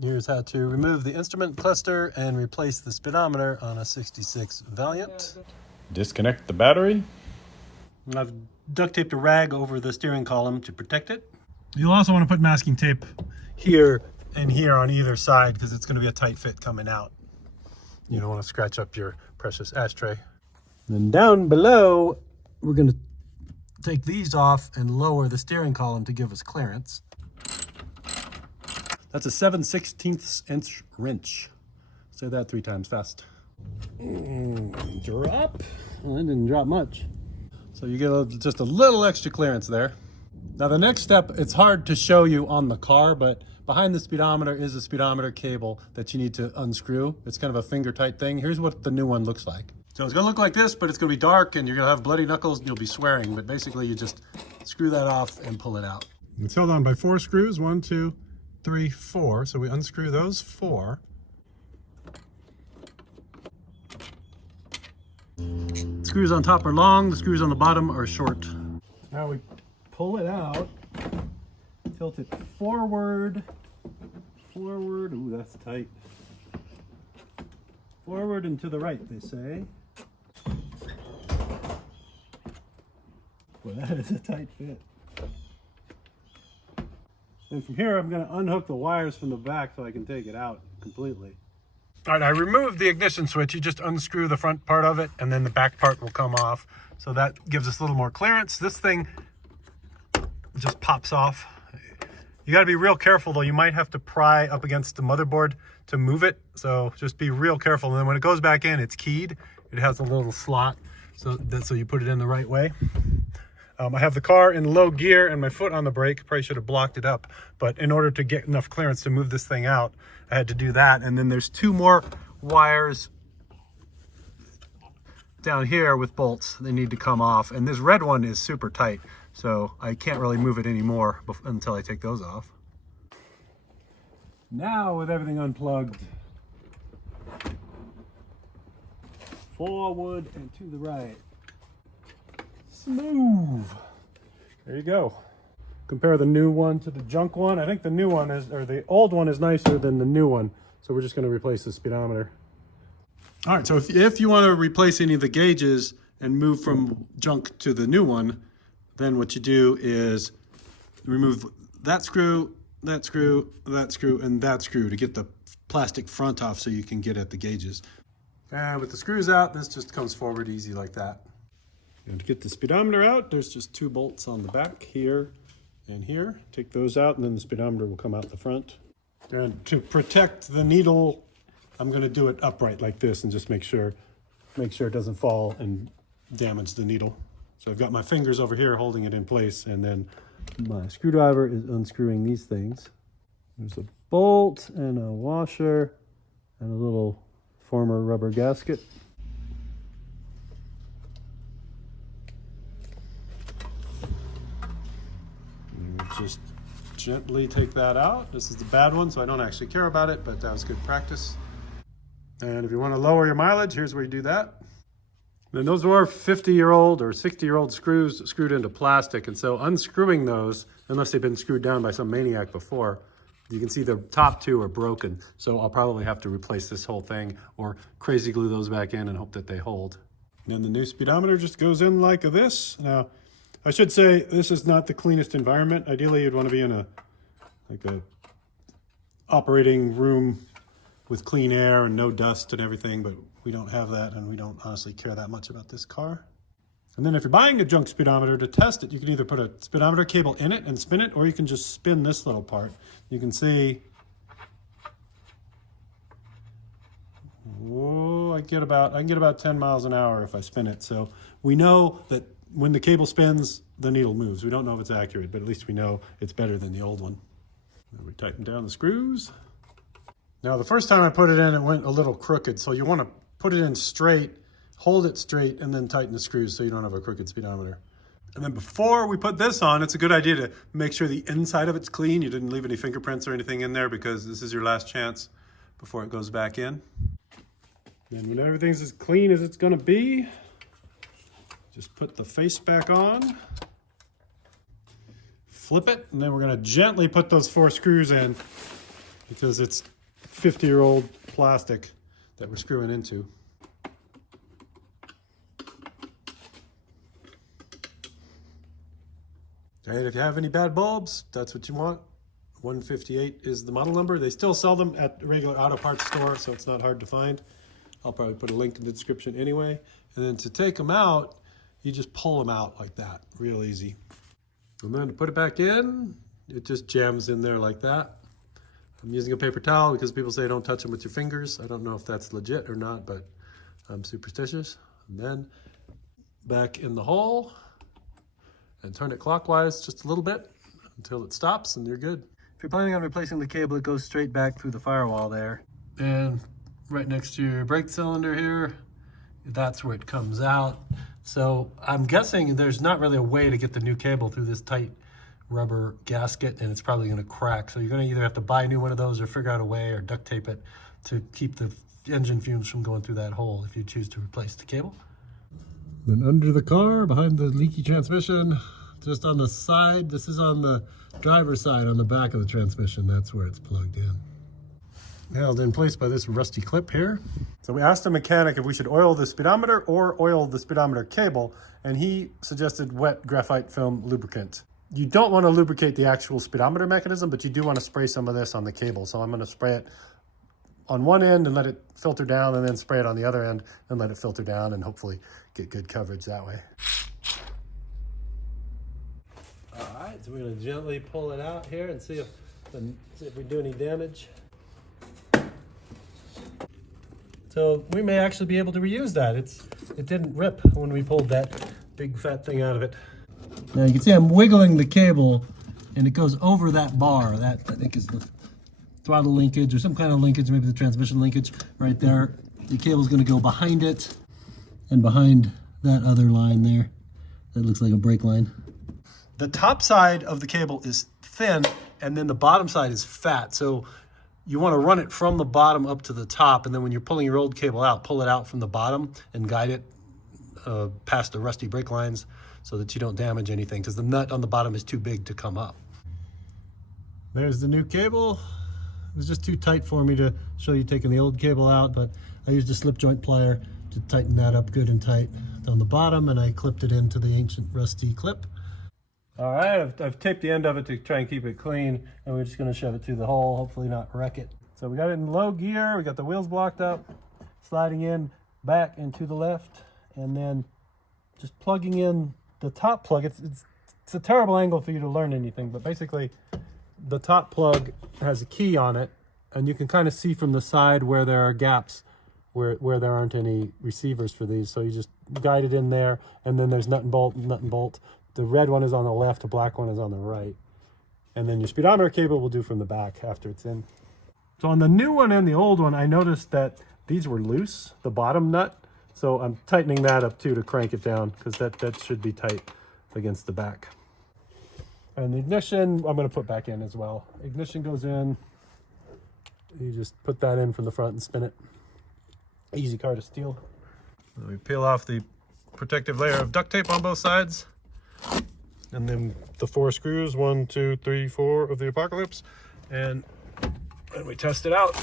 Here's how to remove the instrument cluster and replace the speedometer on a 66 Valiant. Disconnect the battery. I've duct taped a rag over the steering column to protect it. You'll also want to put masking tape here and here on either side because it's going to be a tight fit coming out. You don't want to scratch up your precious ashtray. And down below, we're going to take these off and lower the steering column to give us clearance. That's a 7/16 inch wrench. Say that 3 times fast. Drop. Well, that didn't drop much. So you get just a little extra clearance there. Now the next step, it's hard to show you on the car, but behind the speedometer is a speedometer cable that you need to unscrew. It's kind of a finger tight thing. Here's what the new one looks like. So it's gonna look like this, but it's gonna be dark and you're gonna have bloody knuckles and you'll be swearing. But basically you just screw that off and pull it out. It's held on by 4 screws, 1, 2, 3, 4. So we unscrew those 4. The screws on top are long, the screws on the bottom are short. Now we pull it out, tilt it forward, ooh, that's tight. Forward and to the right, they say. Boy, that is a tight fit. And from here, I'm going to unhook the wires from the back so I can take it out completely. All right, I removed the ignition switch. You just unscrew the front part of it, and then the back part will come off. So that gives us a little more clearance. This thing just pops off. You got to be real careful, though. You might have to pry up against the motherboard to move it. So just be real careful. And then when it goes back in, it's keyed. It has a little slot, so you put it in the right way. I have the car in low gear and my foot on the brake. Probably should have blocked it up. But in order to get enough clearance to move this thing out, I had to do that. And then there's 2 more wires down here with bolts. They need to come off. And this red one is super tight. So I can't really move it anymore until I take those off. Now with everything unplugged, forward and to the right. Smooth. There you go. Compare the new one to the junk one. I think the new one is, or the old one is nicer than the new one. So we're just going to replace the speedometer. All right, so if you want to replace any of the gauges and move from junk to the new one, then what you do is remove that screw, that screw, that screw, and that screw to get the plastic front off so you can get at the gauges. And with the screws out, this just comes forward easy like that. And to get the speedometer out, there's just 2 bolts on the back, here and here. Take those out and then the speedometer will come out the front. And to protect the needle, I'm going to do it upright like this and just make sure it doesn't fall and damage the needle. So I've got my fingers over here holding it in place, and then my screwdriver is unscrewing these things. There's a bolt and a washer and a little former rubber gasket. Just gently take that out. This is the bad one, so I don't actually care about it, but that was good practice. And if you want to lower your mileage, here's where you do that. And those were 50-year-old or 60-year-old screws screwed into plastic, and so unscrewing those, unless they've been screwed down by some maniac before, you can see the top 2 are broken. So I'll probably have to replace this whole thing or crazy glue those back in and hope that they hold. And then the new speedometer just goes in like this. Now, I should say this is not the cleanest environment. Ideally, you'd want to be in a operating room with clean air and no dust and everything, but we don't have that, and we don't honestly care that much about this car. And then if you're buying a junk speedometer, to test it, you can either put a speedometer cable in it and spin it, or you can just spin this little part. You can see, whoa, I can get about 10 miles an hour if I spin it. So we know that when the cable spins, the needle moves. We don't know if it's accurate, but at least we know it's better than the old one. And we tighten down the screws. Now, the first time I put it in, it went a little crooked. So you want to put it in straight, hold it straight, and then tighten the screws so you don't have a crooked speedometer. And then before we put this on, it's a good idea to make sure the inside of it's clean. You didn't leave any fingerprints or anything in there, because this is your last chance before it goes back in. And when everything's as clean as it's going to be, just put the face back on, flip it, and then we're going to gently put those 4 screws in because it's 50-year-old plastic that we're screwing into. And if you have any bad bulbs, that's what you want. 158 is the model number. They still sell them at a regular auto parts store, so it's not hard to find. I'll probably put a link in the description anyway. And then to take them out, you just pull them out like that, real easy. And then to put it back in, it just jams in there like that. I'm using a paper towel because people say don't touch them with your fingers. I don't know if that's legit or not, but I'm superstitious. And then back in the hole and turn it clockwise just a little bit until it stops and you're good. If you're planning on replacing the cable, it goes straight back through the firewall there. And right next to your brake cylinder here, that's where it comes out. So I'm guessing there's not really a way to get the new cable through this tight rubber gasket, and it's probably going to crack. So you're going to either have to buy a new one of those or figure out a way or duct tape it to keep the engine fumes from going through that hole if you choose to replace the cable. Then under the car, behind the leaky transmission, just on the side, this is on the driver's side on the back of the transmission. That's where it's plugged in. Held in place by this rusty clip here. So we asked a mechanic if we should oil the speedometer or oil the speedometer cable, and he suggested wet graphite film lubricant. You don't want to lubricate the actual speedometer mechanism, but you do want to spray some of this on the cable. So I'm going to spray it on one end and let it filter down, and then spray it on the other end and let it filter down, and hopefully get good coverage that way. All right, so we're going to gently pull it out here and see if we do any damage. So we may actually be able to reuse that. It didn't rip when we pulled that big fat thing out of it. Now you can see I'm wiggling the cable and it goes over that bar. That I think is the throttle linkage or some kind of linkage, maybe the transmission linkage right there. The cable's going to go behind it and behind that other line there. That looks like a brake line. The top side of the cable is thin and then the bottom side is fat. So you want to run it from the bottom up to the top, and then when you're pulling your old cable out, pull it out from the bottom and guide it past the rusty brake lines so that you don't damage anything, because the nut on the bottom is too big to come up. There's the new cable. It was just too tight for me to show you taking the old cable out, but I used a slip joint plier to tighten that up good and tight on the bottom, and I clipped it into the ancient rusty clip. All right, I've taped the end of it to try and keep it clean, and we're just going to shove it through the hole, hopefully not wreck it. So we got it in low gear, we got the wheels blocked up, sliding in back and to the left, and then just plugging in the top plug. It's a terrible angle for you to learn anything, but basically the top plug has a key on it, and you can kind of see from the side where there are gaps where there aren't any receivers for these. So you just guide it in there, and then there's nut and bolt. The red one is on the left, the black one is on the right. And then your speedometer cable will do from the back after it's in. So on the new one and the old one, I noticed that these were loose, the bottom nut. So I'm tightening that up too to crank it down, because that should be tight against the back. And the ignition, I'm going to put back in as well. Ignition goes in. You just put that in from the front and spin it. Easy car to steal. We peel off the protective layer of duct tape on both sides. And then the 4 screws, 1, 2, 3, 4 of the apocalypse, and we test it out.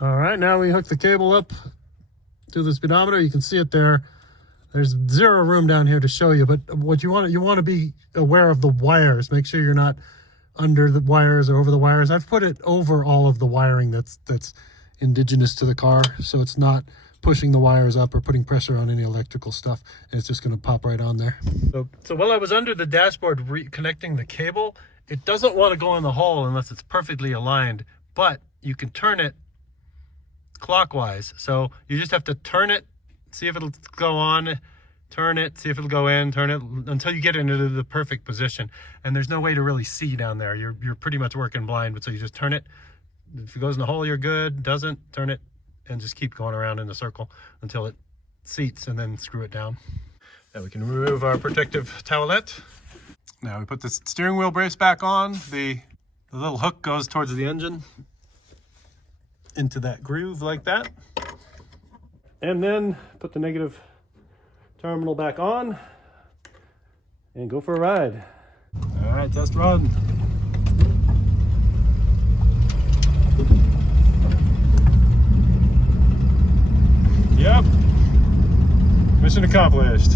All right, now we hook the cable up to the speedometer. You can see it there. There's zero room down here to show you, but what you want to be aware of the wires. Make sure you're not under the wires or over the wires. I've put it over all of the wiring that's indigenous to the car, so it's not pushing the wires up or putting pressure on any electrical stuff, and it's just going to pop right on there. So while I was under the dashboard reconnecting the cable, it doesn't want to go in the hole unless it's perfectly aligned, but you can turn it clockwise. So you just have to turn it, see if it'll go on, turn it, see if it'll go in, turn it until you get into the perfect position. And there's no way to really see down there. You're pretty much working blind, but so you just turn it. If it goes in the hole, you're good. Doesn't, turn it and just keep going around in a circle until it seats, and then screw it down. Now we can remove our protective towelette. Now we put the steering wheel brace back on. The little hook goes towards the engine into that groove like that. And then put the negative terminal back on and go for a ride. All right, test run. accomplished.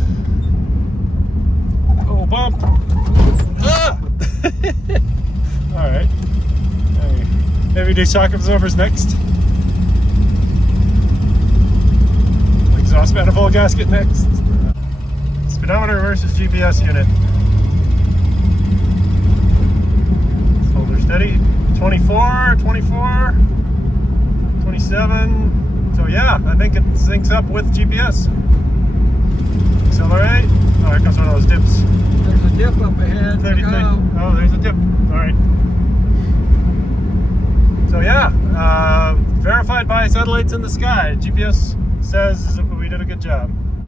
Oh, bump. Ah! All right. Hey. Maybe do shock absorbers next. Exhaust manifold gasket next. Speedometer versus GPS unit. Let's hold her steady. 24, 24, 27. So yeah, I think it syncs up with GPS. Accelerate. Oh, here comes one of those dips. There's a dip up ahead. 30, Look out. oh, there's a dip. All right. So yeah, verified by satellites in the sky. GPS says we did a good job.